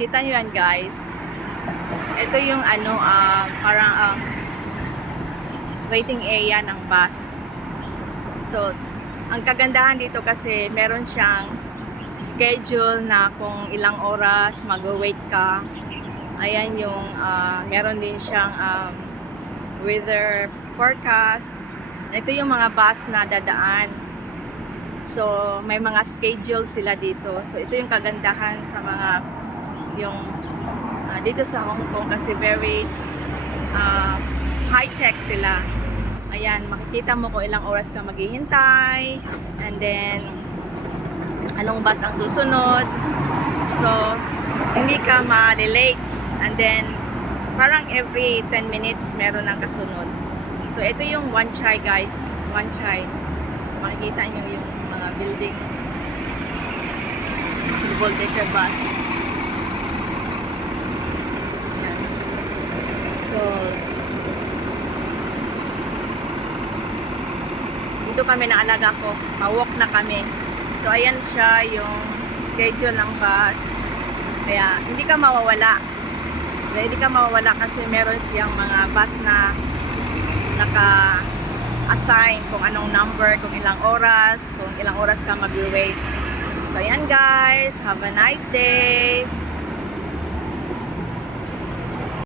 Kita nyo yan guys. Ito yung ano, ah, parang ah, waiting area ng bus. So, ang kagandahan dito kasi meron siyang schedule na kung ilang oras mag-wait ka. Ayan yung, ah, meron din siyang um, weather forecast. Ito yung mga bus na dadaan. So, may mga schedule sila dito. So, ito yung kagandahan sa mga yung ah, dito sa Hong Kong kasi very ah, high-tech sila. Ayan, makikita mo kung ilang oras ka maghihintay. And then, anong bus ang susunod. So, hindi ka ma-late. And then, parang every 10 minutes meron ng kasunod. So, ito yung One Chai guys. One Chai. Makikita nyo yung mga building. Voltaire bus. Yan. So, dito kami na alaga ko. Mawalk na kami. So, ayan siya yung schedule ng bus. Kaya, hindi ka mawawala. Kaya, hindi ka mawawala kasi meron siyang mga bus na naka-assign kung anong number, kung ilang oras, kung ilang oras ka mag-wait. So, ayan guys. Have a nice day.